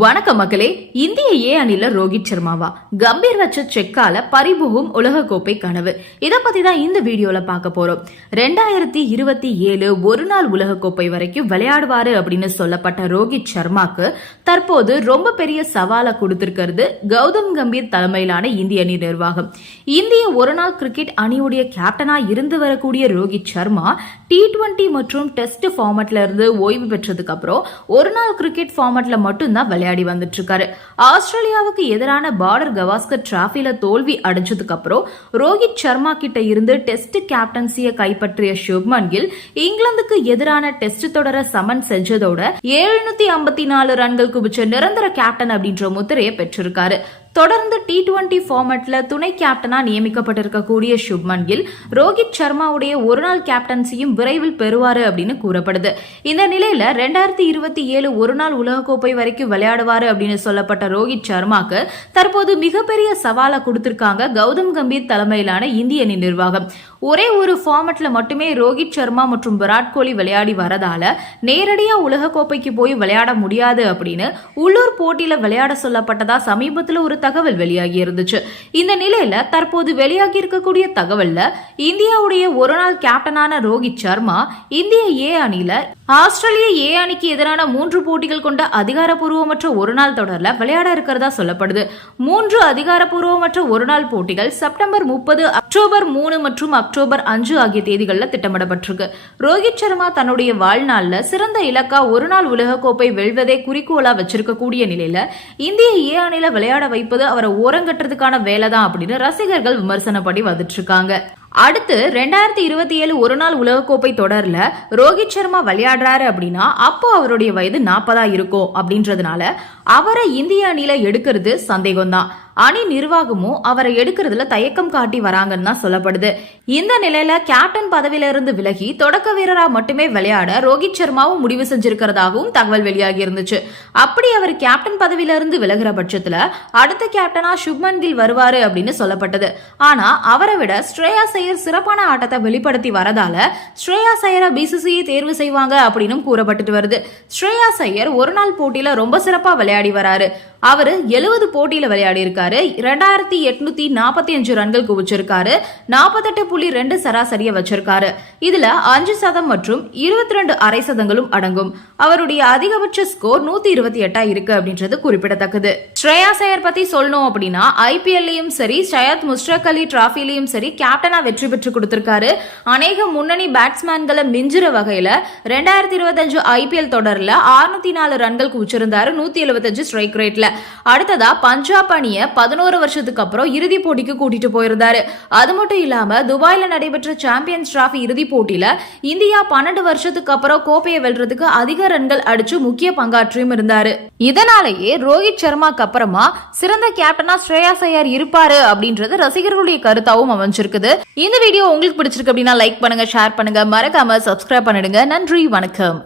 வணக்கம் மக்களே இந்திய ஏ அணில ரோஹித் சர்மாவா? கம்பீர் வச்ச செக்கால பறிபோகும் உலகக்கோப்பை கனவு. இத பத்தி தான் இந்த வீடியோல பார்க்க போறோம். ரெண்டாயிரத்தி இருபத்தி ஏழு ஒரு நாள் உலகக்கோப்பை வரைக்கும் விளையாடுவாரு அப்படின்னு சொல்லப்பட்ட ரோஹித் சர்மாக்கு தற்போது ரொம்ப பெரிய சவாலை கொடுத்திருக்கிறது கௌதம் கம்பீர் தலைமையிலான இந்திய அணி நிர்வாகம். இந்திய ஒரு நாள் கிரிக்கெட் அணியுடைய கேப்டனா இருந்து வரக்கூடிய ரோஹித் சர்மா டி டுவெண்டி மற்றும் டெஸ்ட் ஃபார்மட்ல இருந்து ஓய்வு பெற்றதுக்கு அப்புறம் ஒரு நாள் கிரிக்கெட் ஃபார்மட்ல மட்டும்தான் விளையாடி வந்துட்டு இருக்காரு ஆஸ்திரேலியாவுக்கு எதிரான பார்டர் கவாஸ்கர் டிராஃபில தோல்வி அடைஞ்சதுக்கு அப்புறம் ரோஹித் சர்மா கிட்ட இருந்து டெஸ்ட் கேப்டன்சியை கைப்பற்றிய சுப்மன் கில் இங்கிலாந்துக்கு எதிரான டெஸ்ட் தொடர சமன் செஞ்சதோட எழுநூத்தி ஐம்பத்தி நாலு ரன்கள் குவிச்ச நிரந்தர கேப்டன் அப்படின்ற முத்திரையை பெற்றிருக்காரு. தொடர்ந்து டி டுவெண்டி ஃபார்மெட்ல துணை கேப்டனா நியமிக்கப்பட்டிருக்கக்கூடிய சுப்மன் கில் ரோஹித் சர்மாவுடைய ஒருநாள் கேப்டன்சியும் விரைவில் பெறுவாரு அப்படின்னு கூறப்படுது. இந்த நிலையில ரெண்டாயிரத்தி இருபத்தி ஏழு ஒருநாள் உலகக்கோப்பை வரைக்கும் விளையாடுவாரு அப்படின்னு சொல்லப்பட்ட ரோஹித் சர்மாக்கு தற்போது மிகப்பெரிய சவாலை கொடுத்திருக்காங்க கௌதம் கம்பீர் தலைமையிலான இந்திய அணி நிர்வாகம். ஒரே ஒரு ஃபார்மெட்ல மட்டுமே ரோஹித் சர்மா மற்றும் விராட் கோலி விளையாடி வரதால நேரடியா உலகக்கோப்பைக்கு போய் விளையாட முடியாது அப்படின்னு உள்ளூர் போட்டியில விளையாட சொல்லப்பட்டதா சமீபத்தில் ஒரு தகவல் வெளியாகி இருந்துச்சு. இந்த நிலையில தற்போது வெளியாகி இருக்கக்கூடிய தகவல்ல இந்தியாவுடைய ஒரு நாள் கேப்டனான ரோஹித் சர்மா இந்திய ஏ அணியில ஆஸ்திரேலிய ஏ அணிக்கு எதிரான மூன்று போட்டிகள் கொண்ட அதிகாரப்பூர்வமற்ற ஒரு நாள் தொடர்ல விளையாட இருக்கிறதா சொல்லப்படுது. மூன்று அதிகாரப்பூர்வமற்ற ஒரு நாள் போட்டிகள் செப்டம்பர் முப்பது அக்டோபர் மூணு மற்றும் அக்டோபர் அஞ்சு ஆகிய தேதிகளில் திட்டமிடப்பட்டிருக்கு. ரோஹித் சர்மா தன்னுடைய வாழ்நாளில் சிறந்த இலக்கா ஒரு நாள் உலகக்கோப்பை வெல்வதே குறிக்கோளா வச்சிருக்கக்கூடிய நிலையில இந்திய ஏ அணில விளையாட வைப்பது அவரை ஓரங்கட்டுறதுக்கான வேலை தான் அப்படின்னு ரசிகர்கள் விமர்சனப்படி வந்துட்டு இருக்காங்க அடுத்து ரெண்டாயிரத்தி இருபத்தி ஏழு ஒரு நாள் உலகக்கோப்பை தொடர்ல ரோஹித் சர்மா விளையாடுறாரு அப்படின்னா அப்போ அவருடைய வயது நாற்பதா இருக்கும் அப்படின்றதுனால அவரை இந்திய அணியில எடுக்கிறது சந்தேகம்தான். அணி நிர்வாகமும் அவரை எடுக்கிறதுல தயக்கம் காட்டி வராங்கன்னு தான் சொல்லப்படுது. இந்த நிலையில கேப்டன் பதவியில இருந்து விலகி தொடக்க வீரரா மட்டுமே விளையாட ரோஹித் சர்மாவும் முடிவு செஞ்சிருக்கிறதாகவும் தகவல் வெளியாகி இருந்துச்சு. அப்படி அவர் கேப்டன் பதவியில இருந்து விலகிற பட்சத்துல அடுத்த கேப்டனா சுப்மன் கில் வருவாரு அப்படின்னு சொல்லப்பட்டது. ஆனா அவரை விட ஸ்ரேயா சையர் சிறப்பான ஆட்டத்தை வெளிப்படுத்தி வரதால ஸ்ரேயா சையரை பிசிசிஐ தேர்வு செய்வாங்க அப்படின்னு கூறப்பட்டுட்டு வருது. ஸ்ரேயா சையர் ஒரு நாள் போட்டியில ரொம்ப சிறப்பா விளையாடி வராரு. அவர் எழுபது போட்டியில் விளையாடி இருக்காரு ரெண்டாயிரத்தி எட்நூத்தி நாற்பத்தி அஞ்சு ரன்கள் குவிச்சிருக்காரு. நாற்பத்தெட்டு புள்ளி ரெண்டு சராசரியை வச்சிருக்காரு. இதுல அஞ்சு சதம் மற்றும் இருபத்தி ரெண்டு அரை சதங்களும் அடங்கும். அவருடைய அதிகபட்ச ஸ்கோர் நூத்தி இருபத்தி எட்டா இருக்கு அப்படின்றது குறிப்பிடத்தக்கது. ஸ்ரேயா சையர் பத்தி சொல்லணும் அப்படின்னா ஐபிஎல்லையும் சரி சையத் முஸ்டக் அலி டிராஃபிலையும் சரி கேப்டனா வெற்றி பெற்று கொடுத்திருக்காரு. அநேக முன்னணி பேட்ஸ்மேன்களை மிஞ்சுற வகையில ரெண்டாயிரத்தி இருபத்தஞ்சு ஐபிஎல் தொடர்ல அறுநூத்தி நாலு ரன்கள் குவிச்சிருந்தாரு. நூத்தி எழுபத்தஞ்சு ஸ்ட்ரைக் ரேட்ல. அடுத்ததா பஞ்சாப் அணிய பதினோரு வருஷத்துக்கு அப்புறம் இறுதி போட்டிக்கு கூட்டிட்டு போயிருந்தாரு. அது மட்டும் இல்லாம துபாயில நடைபெற்ற சாம்பியன்ஸ் டிராஃபி இறுதி போட்டியில இந்தியா பன்னெண்டு வருஷத்துக்கு அப்புறம் கோப்பையை வெல்றதுக்கு அதிக ரன்கள் அடிச்சு முக்கிய பங்காற்றியும் இருந்தாரு. இதனாலேயே ரோஹித் சர்மாக்கு அப்புறமா சிறந்த கேப்டனா ஸ்ரேயா சையார் இருப்பாரு அப்படின்றது ரசிகர்களுடைய கருத்தாவும் அமைஞ்சிருக்குது. இந்த வீடியோ உங்களுக்கு பிடிச்சிருக்கு அப்படின்னா லைக் பண்ணுங்க ஷேர் பண்ணுங்க. மறக்காம சப்ஸ்கிரைப் பண்ணிடுங்க. நன்றி வணக்கம்.